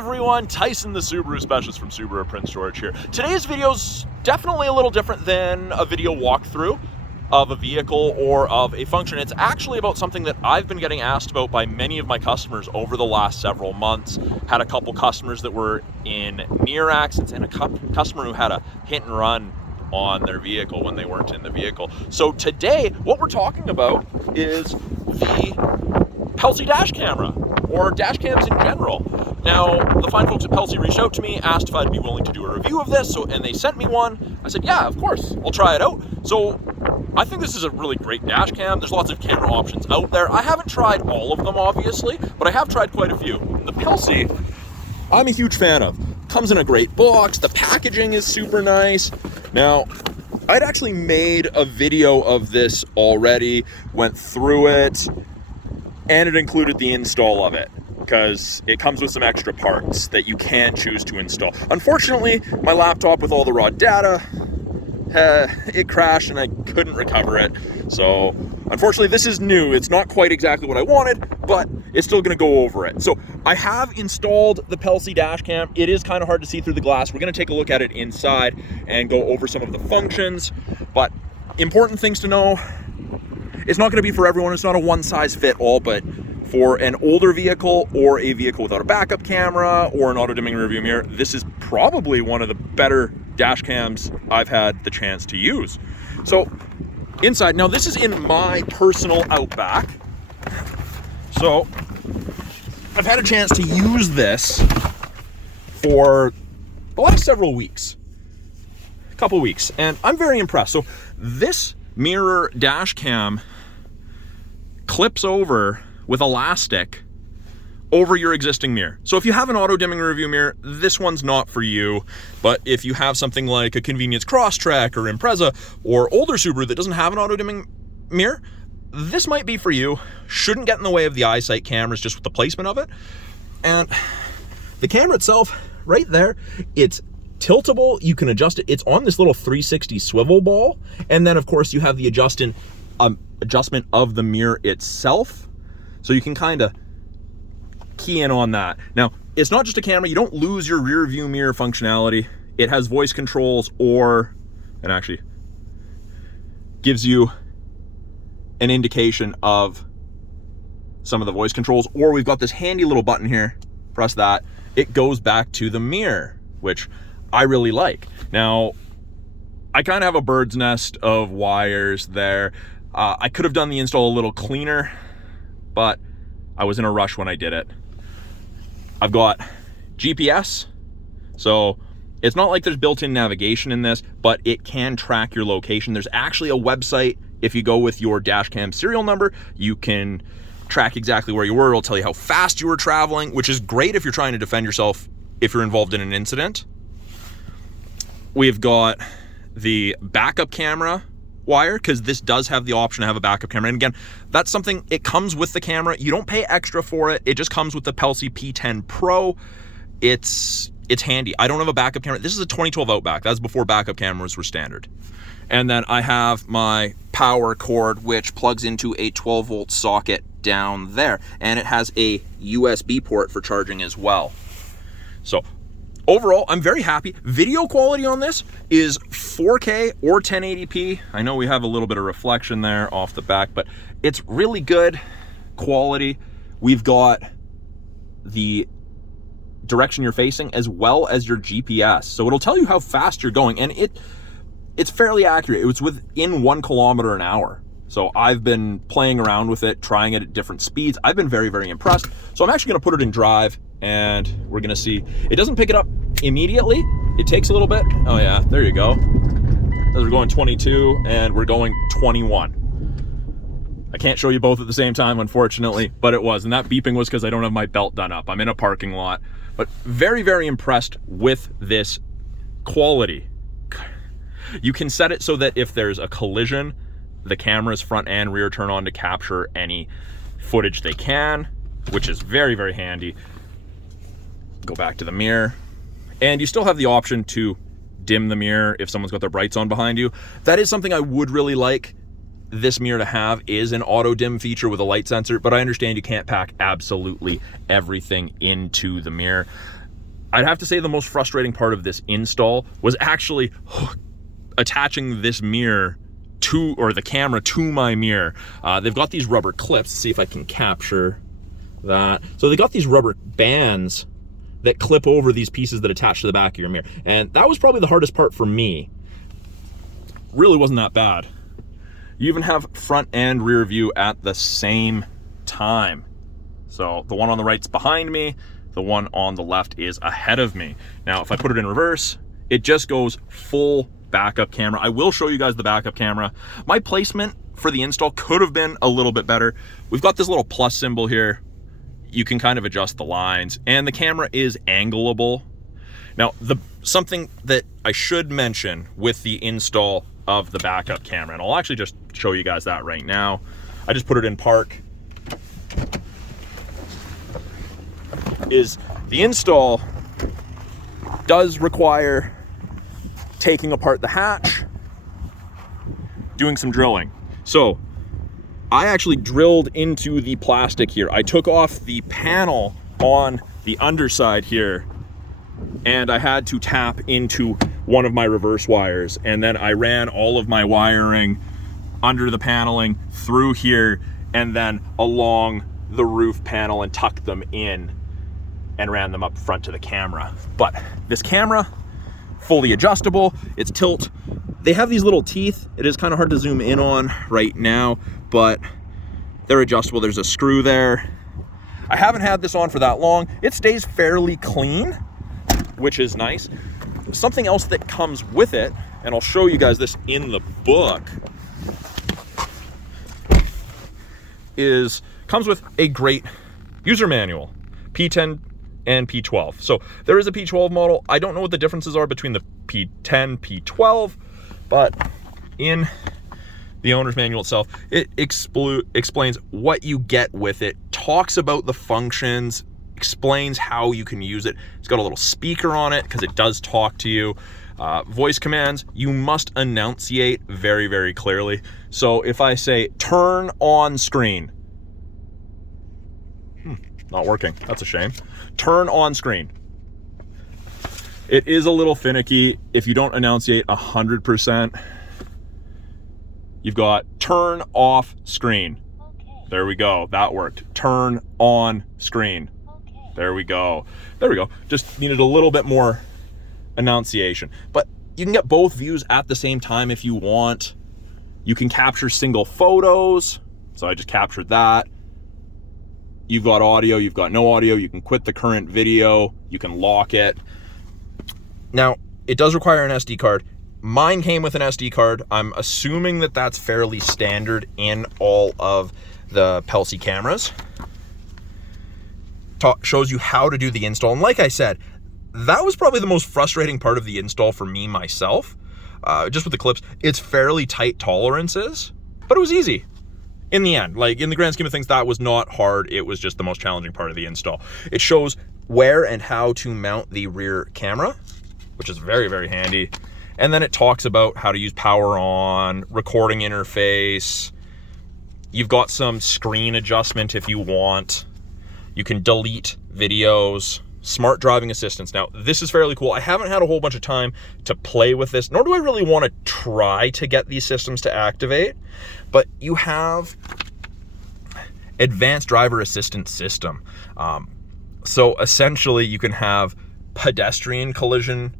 everyone, Tyson the Subaru specialist from Subaru Prince George here. Today's video is definitely a little different than a video walkthrough of a vehicle or of a function. It's actually about something that I've been getting asked about by many of my customers over the last several months. Had a couple customers that were in near accidents and a customer who had a hit and run on their vehicle when they weren't in the vehicle. So today, what we're talking about is the Pelsee dash camera, or dash cams in general. Now, the fine folks at Pelsee reached out to me, asked if I'd be willing to do a review of this, and they sent me one. I said, yeah, of course, I'll try it out. So I think this is a really great dash cam. There's lots of camera options out there. I haven't tried all of them, obviously, but I have tried quite a few. The Pelsee, I'm a huge fan of. Comes in a great box. The packaging is super nice. Now, I'd actually made a video of this already, went through it, and it included the install of it, because it comes with some extra parts that you can choose to install. Unfortunately, my laptop with all the raw data, it crashed and I couldn't recover it. So unfortunately, this is new. It's not quite exactly what I wanted, but it's still gonna go over it. So I have installed the Pelsee dash cam. It is kind of hard to see through the glass. We're gonna take a look at it inside and go over some of the functions, but important things to know. It's not gonna be for everyone. It's not a one size fit all, but for an older vehicle or a vehicle without a backup camera or an auto dimming rearview mirror, this is probably one of the better dash cams I've had the chance to use. So inside, now this is in my personal Outback. So I've had a chance to use this for the last several weeks, a couple weeks, and I'm very impressed. So this mirror dash cam clips over with elastic over your existing mirror. So if you have an auto dimming rearview mirror, this one's not for you. But if you have something like a Convenience Crosstrek or Impreza or older Subaru that doesn't have an auto dimming mirror, this might be for you. Shouldn't get in the way of the eyesight cameras just with the placement of it. And the camera itself, right there, it's tiltable. You can adjust it. It's on this little 360 swivel ball. And then of course you have the adjustment of the mirror itself. So you can kind of key in on that. Now, it's not just a camera. You don't lose your rear view mirror functionality. It has voice controls and actually gives you an indication of some of the voice controls, or we've got this handy little button here. Press that. It goes back to the mirror, which I really like. Now, I kind of have a bird's nest of wires there. I could have done the install a little cleaner, but I was in a rush when I did it. I've got GPS, so it's not like there's built-in navigation in this, but it can track your location. There's actually a website. If you go with your dash cam serial number, you can track exactly where you were. It'll tell you how fast you were traveling, which is great if you're trying to defend yourself if you're involved in an incident. We've got the backup camera wire, because this does have the option to have a backup camera. And again, that's something, it comes with the camera. You don't pay extra for it. It just comes with the Pelsee P10 Pro. It's handy. I don't have a backup camera. This is a 2012 Outback. That's before backup cameras were standard. And then I have my power cord, which plugs into a 12-volt socket down there. And it has a USB port for charging as well. So overall, I'm very happy. Video quality on this is 4K or 1080p. I know we have a little bit of reflection there off the back, but it's really good quality. We've got the direction you're facing as well as your GPS. So it'll tell you how fast you're going, and it's fairly accurate. It was within 1 kilometer an hour. So I've been playing around with it, trying it at different speeds. I've been very, very impressed. So I'm actually gonna put it in drive and we're gonna see. It doesn't pick it up immediately. It takes a little bit. Oh yeah, there you go. We're going 22 and we're going 21. I can't show you both at the same time, unfortunately, but it was. And that beeping was because I don't have my belt done up. I'm in a parking lot, but very, very impressed with this quality. You can set it so that if there's a collision, the cameras front and rear turn on to capture any footage they can, which is very, very handy. Go back to the mirror, and you still have the option to dim the mirror if someone's got their brights on behind you. That is something I would really like this mirror to have, is an auto dim feature with a light sensor, but I understand you can't pack absolutely everything into the mirror. I'd have to say the most frustrating part of this install was actually attaching this mirror to, or the camera to my mirror. They've got these rubber clips. See if I can capture that. So they got these rubber bands that clip over these pieces that attach to the back of your mirror. And that was probably the hardest part for me. Really wasn't that bad. You even have front and rear view at the same time. So the one on the right's behind me, the one on the left is ahead of me. Now, if I put it in reverse, it just goes full backup camera. I will show you guys the backup camera. My placement for the install could have been a little bit better. We've got this little plus symbol here. You can kind of adjust the lines, and the camera is angleable. Now, something that I should mention with the install of the backup camera, and I'll actually just show you guys that right now. I just put it in park. Is the install does require taking apart the hatch, doing some drilling. So I actually drilled into the plastic here. I took off the panel on the underside here, and I had to tap into one of my reverse wires, and then I ran all of my wiring under the paneling through here and then along the roof panel and tucked them in and ran them up front to the camera. But this camera, fully adjustable, it's tilt. They have these little teeth. It is kind of hard to zoom in on right now, but they're adjustable. There's a screw there. I haven't had this on for that long. It stays fairly clean, which is nice. Something else that comes with it, and I'll show you guys this in the book, comes with a great user manual, P10 and P12. So there is a P12 model. I don't know what the differences are between the P10, P12, but in the owner's manual itself, it explains what you get with it, talks about the functions, explains how you can use it. It's got a little speaker on it because it does talk to you. Voice commands, you must enunciate very, very clearly. So if I say turn on screen, not working, that's a shame. Turn on screen. It is a little finicky if you don't enunciate 100%. You've got turn off screen. Okay. There we go, that worked. Turn on screen. Okay. There we go. There we go. Just needed a little bit more enunciation. But you can get both views at the same time if you want. You can capture single photos. So I just captured that. You've got audio, you've got no audio. You can quit the current video. You can lock it. Now, it does require an SD card. Mine came with an SD card. I'm assuming that that's fairly standard in all of the Pelsee cameras. Shows you how to do the install. And like I said, that was probably the most frustrating part of the install for me myself. Just with the clips, it's fairly tight tolerances, but it was easy in the end. Like in the grand scheme of things, that was not hard. It was just the most challenging part of the install. It shows where and how to mount the rear camera, which is very, very handy. And then it talks about how to use power on, recording interface. You've got some screen adjustment if you want. You can delete videos, smart driving assistance. Now, this is fairly cool. I haven't had a whole bunch of time to play with this, nor do I really want to try to get these systems to activate, but you have advanced driver assistance system. So essentially you can have pedestrian collision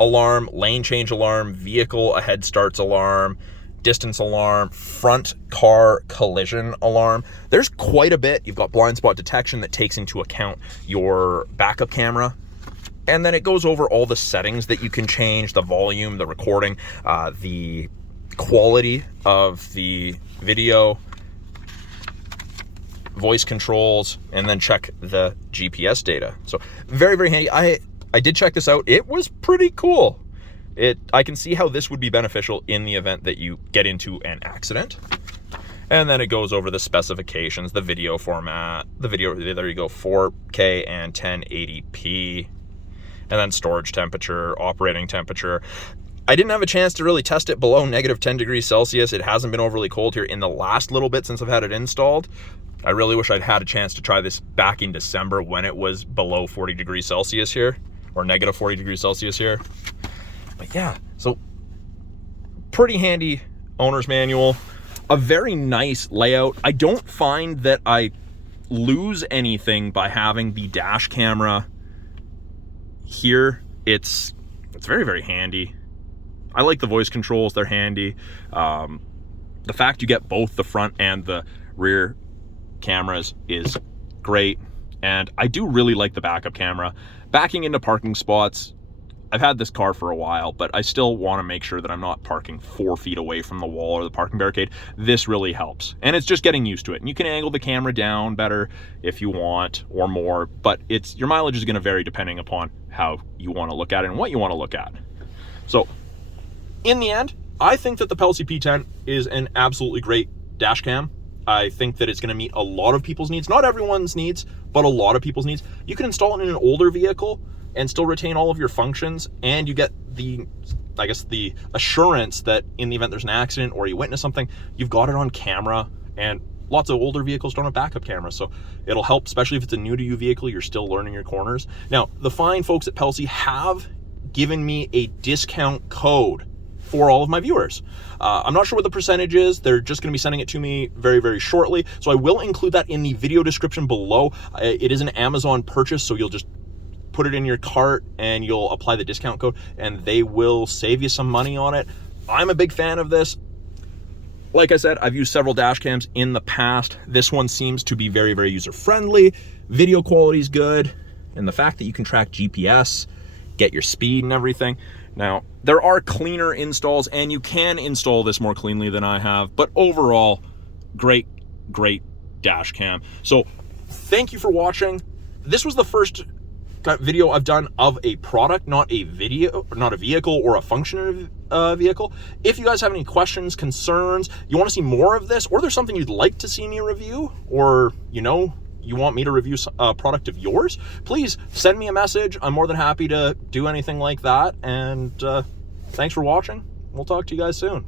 alarm, lane change alarm, vehicle ahead starts alarm, distance alarm, front car collision alarm. There's quite a bit. You've got blind spot detection that takes into account your backup camera. And then it goes over all the settings that you can change, the volume, the recording, the quality of the video, voice controls, and then check the GPS data. So very, very handy. I did check this out. It was pretty cool. I can see how this would be beneficial in the event that you get into an accident. And then it goes over the specifications, the video format, the video, there you go, 4K and 1080p, and then storage temperature, operating temperature. I didn't have a chance to really test it below -10 degrees Celsius. It hasn't been overly cold here in the last little bit since I've had it installed. I really wish I'd had a chance to try this back in December when it was below 40 degrees Celsius here. or negative 40 degrees Celsius here. But yeah, so pretty handy owner's manual, a very nice layout. I don't find that I lose anything by having the dash camera here. It's very, very handy. I like the voice controls, they're handy. The fact you get both the front and the rear cameras is great. And I do really like the backup camera. Backing into parking spots, I've had this car for a while, but I still want to make sure that I'm not parking 4 feet away from the wall or the parking barricade. This really helps. And it's just getting used to it. And you can angle the camera down better if you want, or more, but your mileage is going to vary depending upon how you want to look at it and what you want to look at. So in the end, I think that the Pelsee P10 is an absolutely great dash cam. I think that it's going to meet a lot of people's needs. Not everyone's needs, but a lot of people's needs. You can install it in an older vehicle and still retain all of your functions, and you get the assurance that in the event there's an accident or you witness something, you've got it on camera. And lots of older vehicles don't have backup cameras, so it'll help, especially if it's a new to you vehicle, you're still learning your corners. Now, the fine folks at Pelsee have given me a discount code for all of my viewers. I'm not sure what the percentage is. They're just going to be sending it to me very, very shortly. So I will include that in the video description below. It is an Amazon purchase, so you'll just put it in your cart and you'll apply the discount code and they will save you some money on it. I'm a big fan of this. Like I said, I've used several dash cams in the past. This one seems to be very, very user-friendly. Video quality is good. And the fact that you can track GPS, get your speed and everything. Now, there are cleaner installs and you can install this more cleanly than I have, but overall, great, great dash cam. So thank you for watching. This was the first video I've done of a product, not a vehicle or a functioning vehicle. If you guys have any questions, concerns, you want to see more of this, or there's something you'd like to see me review, or you want me to review a product of yours, please send me a message. I'm more than happy to do anything like that. And thanks for watching. We'll talk to you guys soon.